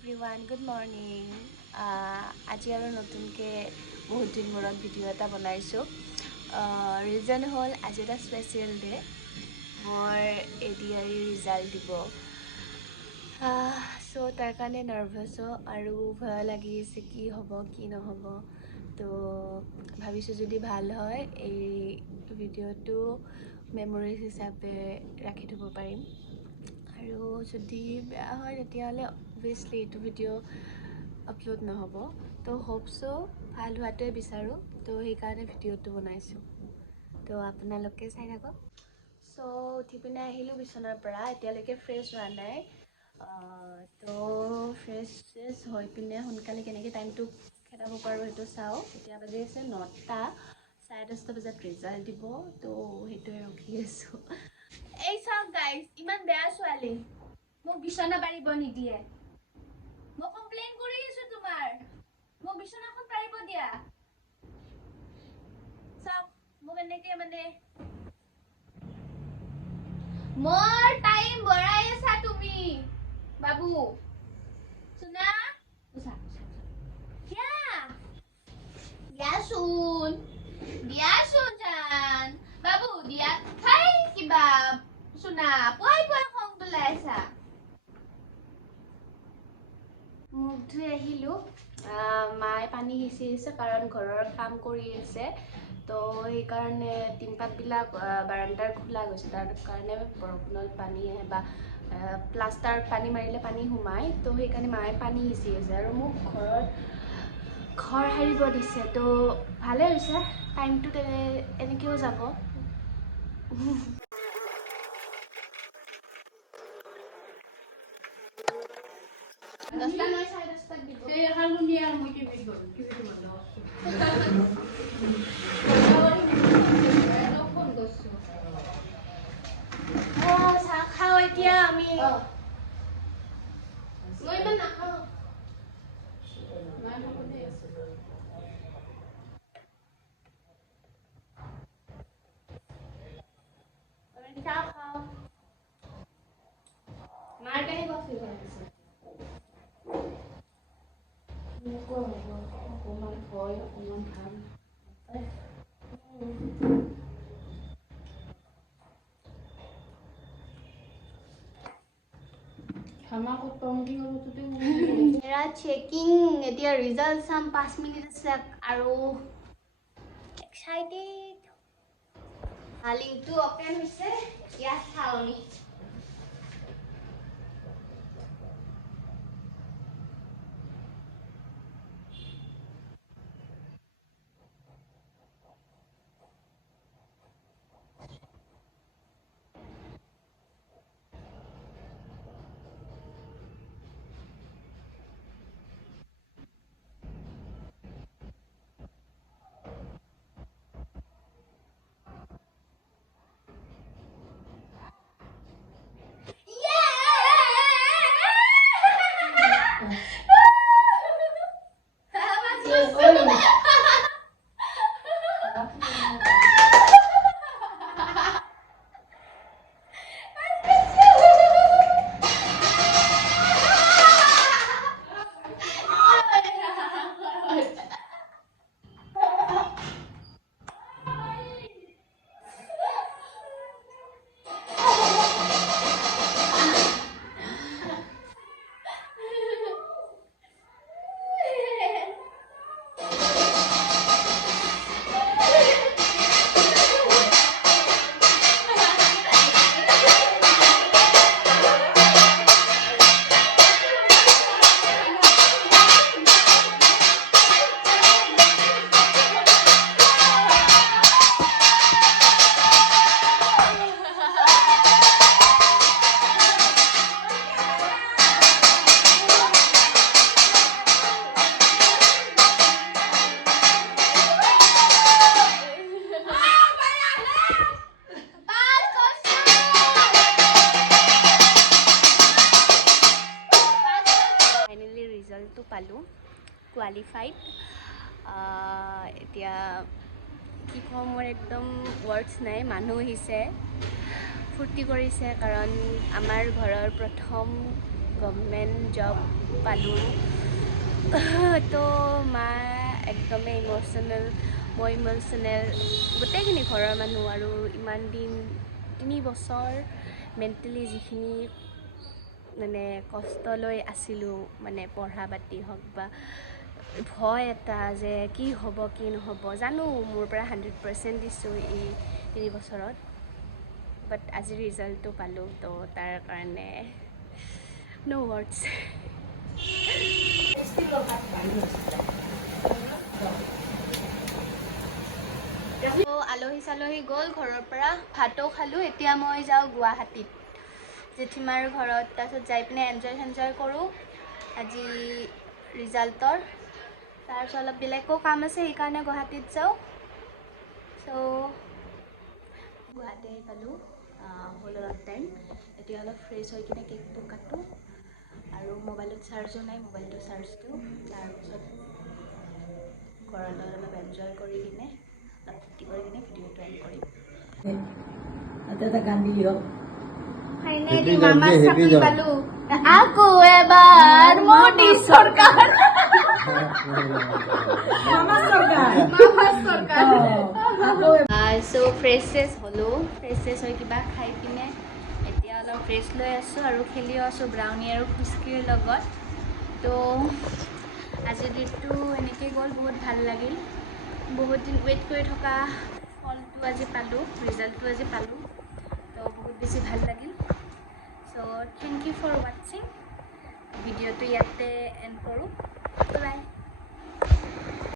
Everyone good morning আজি আৰু নতুনকৈ বহুত দিন মূৰত ভিডিঅ' এটা বনাইছোঁ ৰিজন হ'ল আজি এটা স্পেচিয়েল ডে মোৰ ADRE ৰিজাল্ট দিব চ' তাৰ কাৰণে নাৰ্ভাছো আৰু ভয় লাগি আছে কি হ'ব কি নহ'ব তো ভাবিছোঁ যদি ভাল হয় এই ভিডিঅ'টো মেমৰিজ হিচাপে ৰাখি থ'ব পাৰিম আৰু যদি বেয়া হয় তেতিয়াহ'লে অবভিয়াছলি এইটো ভিডিঅ' আপলোড নহ'ব তো হোপছো ভাল হোৱাটোৱে বিচাৰোঁ তো সেইকাৰণে ভিডিঅ'টো বনাইছোঁ তো আপোনালোকে চাই থাকক চ' উঠি পিনে আহিলোঁ বিচনাৰ পৰা এতিয়ালৈকে ফ্ৰেছ হোৱা নাই তো ফ্ৰেছ হৈ পিনে সোনকালে কেনেকৈ টাইমটো খেদাব পাৰোঁ সেইটো চাওঁ এতিয়া বাজি আছে 9টা 10:30 বজাত ৰিজাল্ট দিব তো সেইটোৱে ৰখি আছোঁ এই চাওক গাইজ ইমান বেয়া ছোৱালী মোক বিছনা পাৰিব নিদিয়ে মই কমপ্লেইন কৰি আছোঁ তোমাৰ মোক বিছনাখন পাৰিব দিয়া চাওক মোক এনেকৈ মানে মোৰ টাইম বঢ়াই আছা তুমি বাবু শুনা দিয়াচোন জান বাবু দিয়া খাই কিবা শুনা পুৱাই পুৱাই খং তোলাই আছা মুখ ধুই আহিলোঁ মায়ে পানী সিঁচি আছে কাৰণ ঘৰৰ কাম কৰি আছে তো সেইকাৰণে টিনপাতবিলাক বাৰাণ্ডাৰ খোলা গৈছে তাৰ কাৰণে বৰষুণত পানী আহে বা প্লাষ্টাৰত পানী মাৰিলে পানী সোমায় তো সেইকাৰণে মায়ে পানী সিঁচি আছে আৰু মোক ঘৰ সাৰিব দিছে তো ভালে হৈছে টাইমটো এনেকৈও যাব দহটা নহয় 10:30 দিব চাহ খাওঁ এতিয়া আমি মই ইমান নাখাওঁ চাহ খাওঁ মাৰ কাৰণে কফি বনাইছে অকণমান ভয় অকণমান ভাল মেৰা চেকিং এতিয়া ৰিজাল্ট চাম 5 মিনিট আছে আৰু এক্সাইটেড লিংকটো অপেন হৈছে এতিয়া চাওঁ আমি ৰিজাল্টটো পালোঁ কোৱালিফাইড এতিয়া কি ক'ম মোৰ একদম ৱৰ্ডছ নাই মানুহ আহিছে ফূৰ্তি কৰিছে কাৰণ আমাৰ ঘৰৰ প্ৰথম গভৰ্ণমেণ্ট জব পালোঁ। তো মা একদমেই ইম'শ্যনেল, মই ইম'শ্যনেল, গোটেইখিনি ঘৰৰ মানুহ। আৰু ইমান দিন 3 বছৰ মেণ্টেলি যিখিনি মানে কষ্ট লৈ আছিলোঁ, মানে পঢ়া পাতি হওক বা ভয় এটা যে কি হ'ব কি নহ'ব, জানো মোৰ পৰা 100% দিছোঁ এই 3 বছৰত, বাট আজি ৰিজাল্টটো পালোঁ। তো তাৰ কাৰণে নো ৱৰ্ডছ। তো আলহী চালহী গ'ল ঘৰৰ পৰা, ভাতো খালোঁ। এতিয়া মই যাওঁ গুৱাহাটীত জেঠীমাৰ ঘৰত, তাৰপিছত যাই পিনে এনজয় কৰোঁ আজি ৰিজাল্টৰ। তাৰপিছত অলপ বেলেগো কাম আছে, সেইকাৰণে গুৱাহাটীত যাওঁ। চ' গুৱাহাটী আহি পালোঁ, হ'ল অলপ টাইম। এতিয়া অলপ ফ্ৰেছ হৈ কিনে কেকটো কাটোঁ, আৰু মোবাইলত চাৰ্জো নাই, মোবাইলটো চাৰ্জ দিওঁ। তাৰপিছত ঘৰলৈ অলপ এনজয় কৰি কিনে অলপ ফূৰ্তি কৰি কিনে ভিডিঅ'টো এণ্ড কৰিম। ফাইনেলি মামাৰ চাকৰি পালোঁ। আকৌ এবাৰ মোদী চৰকাৰ। চ' ফ্ৰেছ হ'লোঁ, ফ্ৰেছ হৈ কিবা খাই পিনে এতিয়া অলপ ৰেষ্ট লৈ আছোঁ আৰু খেলিও আছোঁ ব্ৰাউনি আৰু খুচকিৰ লগত। তো আজিৰ দিনটো এনেকৈ গ'ল, বহুত ভাল লাগিল। বহুত দিন ৱেইট কৰি থকা ফলটো আজি পালোঁ, ৰিজাল্টটো আজি পালোঁ। তো বহুত বেছি ভাল লাগিল। চ' থেংক ইউ ফৰ ৱাটছিং। ভিডিঅ'টো ইয়াতে এণ্ড কৰোঁ। বাই।